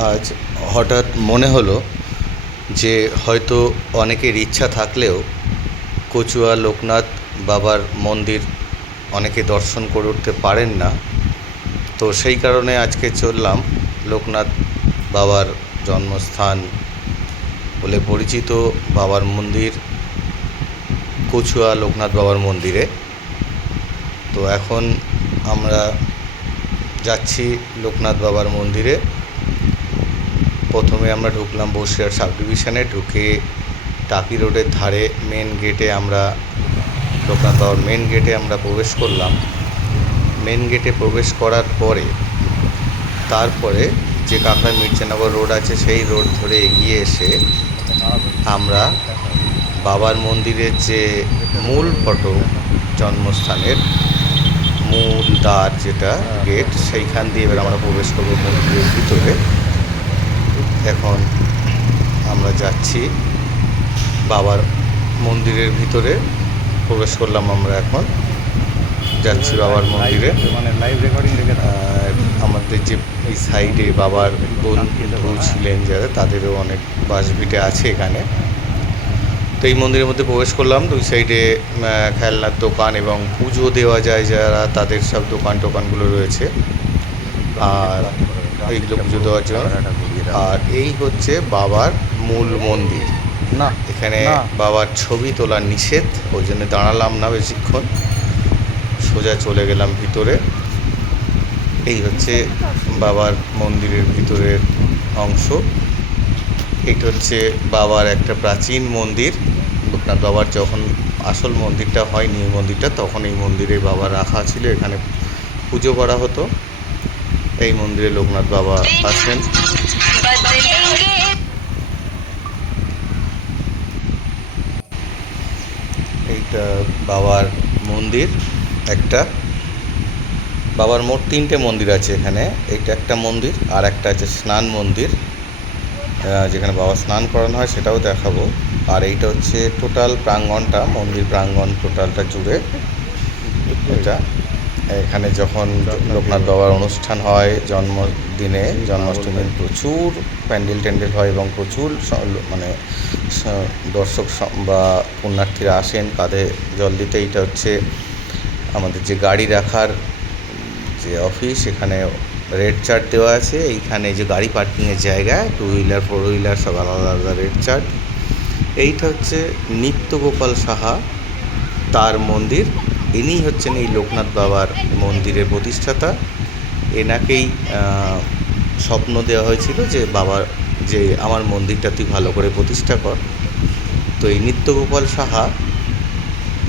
আজ হঠাৎ মনে হলো যে হয়তো অনেকের ইচ্ছা থাকলেও কচুয়া লোকনাথ বাবার মন্দির অনেকে দর্শন করে উঠতে পারেন না। তো সেই কারণে আজকে চললাম লোকনাথ বাবার জন্মস্থান বলে পরিচিত বাবার মন্দির, কচুয়া লোকনাথ বাবার মন্দিরে। তো এখন আমরা যাচ্ছি লোকনাথ বাবার মন্দিরে। প্রথমে আমরা ঢুকলাম বসিরহাট সাব ডিভিশনে ঢুকে টাকি রোডের ধারে মেন গেটে আমরা লোকনাথ বাবার মেন গেটে আমরা প্রবেশ করলাম। মেন গেটে প্রবেশ করার পরে, তারপরে যে কাঁকড়া মির্জানগর রোড আছে, সেই রোড ধরে এগিয়ে এসে আমরা বাবার মন্দিরের যে মূল ফটো, জন্মস্থানের মূল দ্বার যেটা গেট সেইখান দিয়ে এবার আমরা প্রবেশ করব মন্দিরের ভিতরে। এখন আমরা যাচ্ছি। বাবার মন্দিরের ভিতরে প্রবেশ করলাম আমরা এখন। যাচ্ছি বাবার মন্দিরে। মানে আমাদের যে এই সাইডে বাবার বন্ধু ছিলেন যারা, তাদেরও অনেক বাসভিটে আছে এখানে। তো এই মন্দিরের মধ্যে প্রবেশ করলাম। দুই সাইডে খেলনার দোকান এবং পুজো দেওয়া যায় যারা, তাদের সব দোকান টোকানগুলো রয়েছে। আর এইগুলো পুজো দেওয়ার জন্য আর এই হচ্ছে বাবার মূল মন্দির। না এখানে বাবার ছবি তোলা নিষেধ ওই জন্য দাঁড়ালাম না বেশিক্ষণ। সোজা চলে গেলাম ভিতরে। এই হচ্ছে বাবার মন্দিরের ভিতরের অংশ। এটা হচ্ছে বাবার একটা প্রাচীন মন্দির। আপনার বাবার যখন আসল মন্দিরটা হয়নি এই মন্দিরটা তখন এই মন্দিরে বাবা রাখা ছিল। এখানে পুজো করা হতো। রাতে এই মন্দিরে লোকনাথ বাবা আছেন। এইটা বাবার মন্দির একটা। বাবার মোট তিনটে মন্দির আছে এখানে। এইটা একটা মন্দির আর একটা আছে স্নান মন্দির। যেখানে বাবা স্নান করানো হয় সেটাও দেখাবো। আর এইটা হচ্ছে টোটাল প্রাঙ্গণটা মন্দির প্রাঙ্গণ টোটালটা জুড়ে। এটা এখানে যখন লোকনাথ বাবার অনুষ্ঠান হয়, জন্মদিনে, জন্মাষ্টমীর প্রচুর প্যান্ডেল ট্যান্ডেল হয় এবং প্রচুর মানে দর্শক বা পুণ্যার্থীরা আসেন। কাঁধে জল দিতে। এইটা হচ্ছে আমাদের যে গাড়ি রাখার যে অফিস এখানে রেড চার্ট দেওয়া আছে। এইখানে যে গাড়ি পার্কিংয়ের জায়গা, টু হুইলার, ফোর হুইলার, সব আলাদা আলাদা রেড চার্ট। এইটা হচ্ছে নিত্যগোপাল সাহা তার মন্দির। ইনি হচ্ছেন এই লোকনাথ বাবার মন্দিরের প্রতিষ্ঠাতা। এনাকেই স্বপ্ন দেওয়া হয়েছিল যে বাবার যে আমার মন্দিরটা তুই ভালো করে প্রতিষ্ঠা কর। তো এই নিত্যগোপাল সাহা,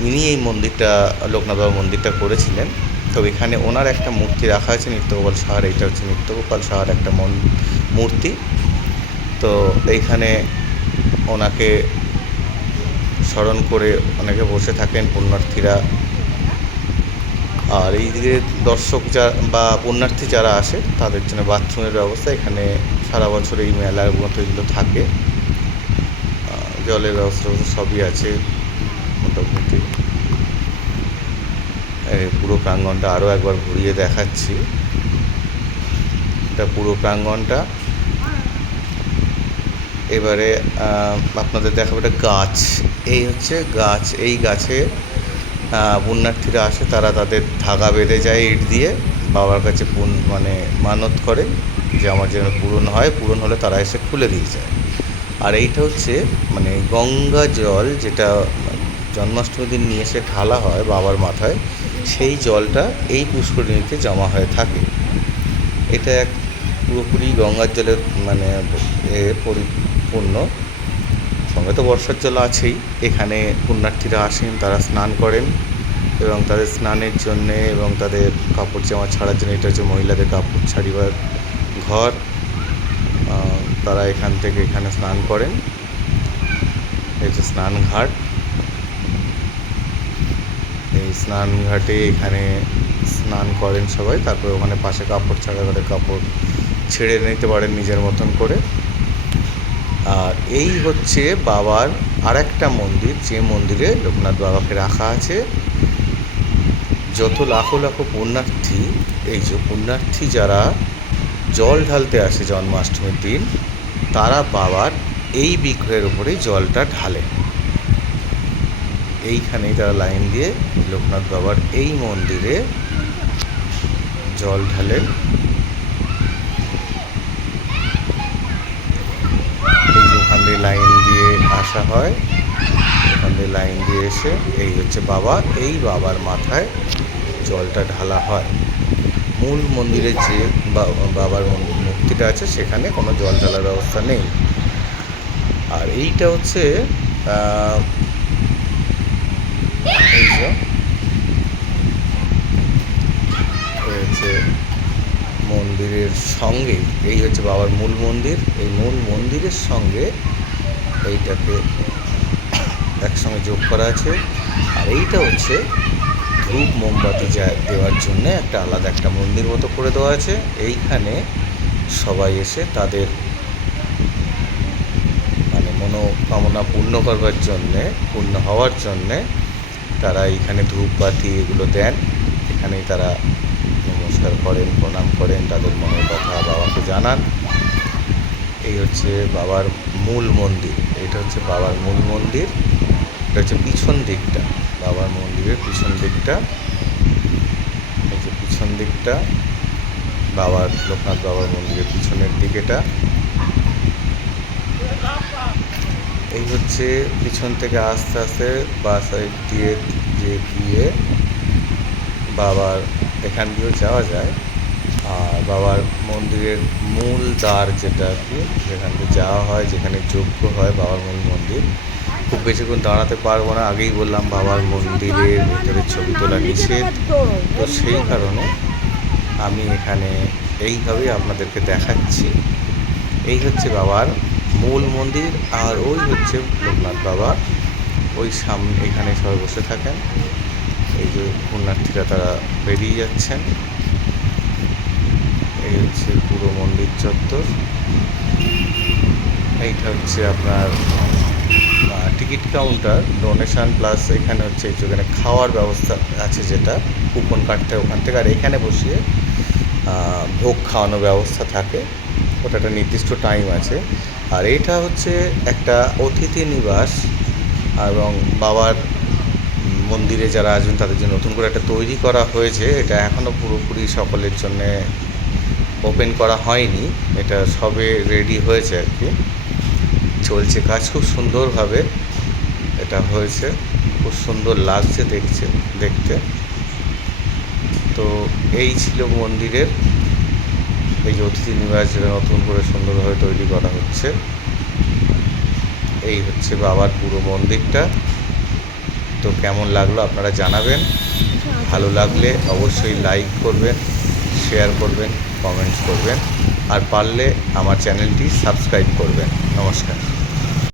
ইনি এই মন্দিরটা, লোকনাথ বাবার মন্দিরটা করেছিলেন। তো এখানে ওনার একটা মূর্তি রাখা আছে নিত্যগোপাল সাহার। এইটা হচ্ছে নিত্যগোপাল সাহার একটা মন, মূর্তি। তো এইখানে ওনাকে স্মরণ করে অনেকে বসে থাকেন পুণ্যার্থীরা। আর এই দিকে দর্শক যা বা পুণ্যার্থী যারা আসে, তাদের জন্য বাথরুমের ব্যবস্থা। এখানে সারা বছর এই মেলার মতো এগুলো থাকে। জলের ব্যবস্থা সবই আছে মোটামুটি। পুরো প্রাঙ্গণটা আরও একবার ঘুরিয়ে দেখাচ্ছি। এটা পুরো প্রাঙ্গণটা এবারে আপনাদের দেখাবো একটা গাছ। এই হচ্ছে গাছ, এই গাছে পুণ্যার্থীরা আসে, তারা তাদের ধাগা বেঁধে যায় ইট দিয়ে। বাবার কাছে পুন মানে মানত করে যে আমার যেন পূরণ হয়, পূরণ হলে তারা এসে খুলে দিয়ে যায়। আর এইটা হচ্ছে মানে গঙ্গা জল যেটা জন্মাষ্টমীর দিন নিয়ে এসে ঢালা হয় বাবার মাথায়, সেই জলটা এই পুষ্করিণীতে জমা হয়ে থাকে। এটা এক পুরোপুরি গঙ্গার জলের মানে এ পরিপূর্ণ সঙ্গে তো বর্ষার জল আছেই। এখানে পুণ্যার্থীরা আসেন, তারা স্নান করেন এবং তাদের স্নানের জন্যে এবং তাদের কাপড় জামা ছাড়ার জন্য, এটা হচ্ছে মহিলাদের কাপড় ছাড়িবার ঘর। তারা এখান থেকে এখানে স্নান করেন। এই যে স্নান ঘাট। এই স্নান ঘাটে এখানে স্নান করেন সবাই। তারপরে ওখানে পাশে কাপড় ছাড়া তাদের কাপড় ছেড়ে নিতে পারেন নিজের মতন করে। আর এই হচ্ছে বাবার আরেকটা মন্দির, যে মন্দিরে লোকনাথ বাবাকে রাখা আছে। যত লাখো লাখো পুণ্যার্থী, এই যে পুণ্যার্থী যারা জল ঢালতে আসে জন্মাষ্টমীর দিন, তারা বাবার এই বিগ্রহের উপরেই জলটা ঢালে। এইখানেই তারা লাইন দিয়ে লোকনাথ বাবার এই মন্দিরে জল ঢালেন এই যে ওখান দিয়ে লাইন দিয়ে আসা হয় ওখান দিয়ে লাইন দিয়ে এসে এই হচ্ছে বাবা, এই বাবার মাথায় জলটা ঢালা হয়। মূল মন্দিরের যে বাবার মূর্তিটা আছে, সেখানে কোনো জল ঢালার ব্যবস্থা নেই। আর এইটা হচ্ছে এই হচ্ছে মন্দিরের সঙ্গে, এই হচ্ছে বাবার মূল মন্দির, এই মূল মন্দিরের সঙ্গে এইটাকে একসঙ্গে যোগ করা আছে। আর এইটা হচ্ছে ধূপ মোমবাতি যা দেওয়ার জন্য একটা আলাদা একটা মন্দির মতো করে দেওয়া আছে। এইখানে সবাই এসে তাদের মানে মনোকামনা পূর্ণ করবার জন্যে, পূর্ণ হওয়ার জন্যে তারা এইখানে ধূপবাতি এগুলো দেন। এখানেই তারা নমস্কার করেন, প্রণাম করেন, তাদের মনের কথা বাবাকে জানান। এই হচ্ছে বাবার মূল মন্দির। এটা হচ্ছে বাবার মূল মন্দির। এটা হচ্ছে পিছন দিকটা। বাবার মন্দিরের পিছন দিকটা। যে পিছন দিকটা। বাবার, লোকনাথ বাবার মন্দিরের পিছনের দিকেটা। এই হচ্ছে পিছন থেকে আস্তে আস্তে বা সাইড দিয়ে যে গিয়ে বাবার এখান দিয়েও যাওয়া যায়। আর বাবার মন্দিরের মূল দ্বার যেটা আর কি, যেখান দিয়ে যাওয়া হয়, যেখানে যোগ্য হয় বাবার মূল মন্দির। খুব বেশিক্ষণ দাঁড়াতে পারব না, আগেই বললাম বাবার মন্দিরের ভিতরে ছবি তোলা নিষেধ। তো সেই কারণে আমি এখানে এইভাবেই আপনাদেরকে দেখাচ্ছি। এই হচ্ছে বাবার মূল মন্দির, আর ওই হচ্ছে লোকনাথ বাবা। ওই সামনে এখানে সবাই বসে থাকেন। এই যে পুণ্যার্থীরা তারা বেরিয়ে যাচ্ছেন। হচ্ছে পুরো মন্দির চত্বর। এইটা হচ্ছে আপনার টিকিট কাউন্টার ডোনেশন প্লাস এখানে হচ্ছে এখানে খাওয়ার ব্যবস্থা আছে যেটা কুপন কাটতে ওখান থেকে। আর এখানে বসিয়ে ভোগ খাওয়ানোর ব্যবস্থা থাকে। ওটা একটা নির্দিষ্ট টাইম আছে। আর এটা হচ্ছে একটা অতিথি নিবাস এবং বাবার মন্দিরে যারা আসবেন তাদের জন্য নতুন করে একটা তৈরি করা হয়েছে। এটা এখনও পুরোপুরি সকলের জন্যে ওপেন করা হয়নি, এটা সবে রেডি হয়েছে আর কি। চলছে কাজ খুব সুন্দরভাবে, এটা হয়েছে, খুব সুন্দর লাগছে দেখছে, দেখতে। তো এই ছিল মন্দিরের, এই যে অতিথি নিবাস যেটা নতুন করে সুন্দরভাবে তৈরি করা হচ্ছে। এই হচ্ছে বাবার পুরো মন্দিরটা। তো কেমন লাগল আপনারা জানাবেন। ভালো লাগলে অবশ্যই লাইক করবেন শেয়ার করবেন। কমেন্টস করবেন আর পারলে আমার চ্যানেলটি সাবস্ক্রাইব করবেন। নমস্কার।